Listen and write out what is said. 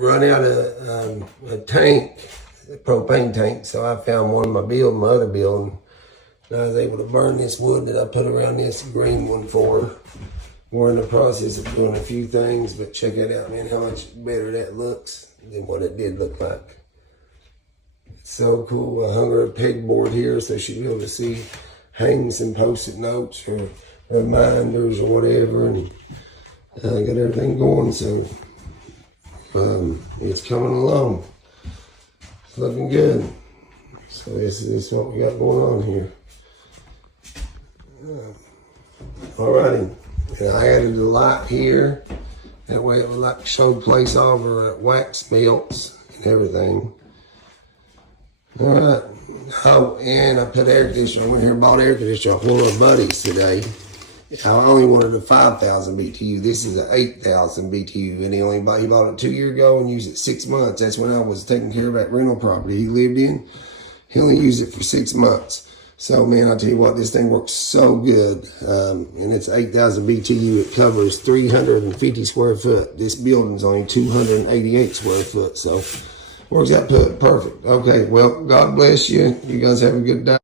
run out of a tank, a propane tank, so I found one in my building, my other building. And I was able to burn this wood that I put around this green one for her. We're in the process of doing a few things, but check it out, man, how much better that looks than what it did look like. It's so cool. I hung her a pegboard here so she'd be able to see, hang some post-it notes or reminders or whatever, and I got everything going, so it's coming along. It's looking good. So this is what we got going on here. Alrighty. And I added a light here. That way it would like show place all of our wax melts and everything. Alright. Oh, and I put air conditioner. I went here and bought air conditioner off one of my buddies today. I only wanted a 5,000 BTU. This is an 8,000 BTU. And he bought it 2 years ago and used it 6 months. That's when I was taking care of that rental property he lived in. He only used it for 6 months. So, man, I'll tell you what, this thing works so good. And it's 8,000 BTU. It covers 350 square foot. This building's only 288 square foot. So, works out perfect. Okay, well, God bless you. You guys have a good day.